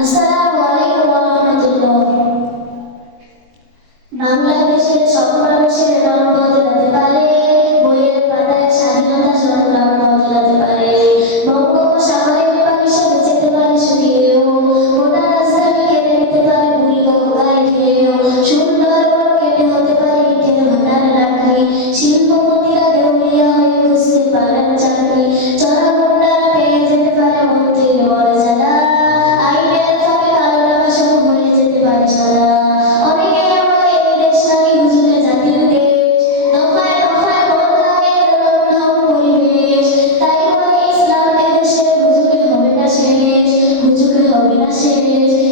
আসসালামু আলাইকুম রাহমাতুল্লাহ। বাংলাদেশের সকল মানুষের buenas series.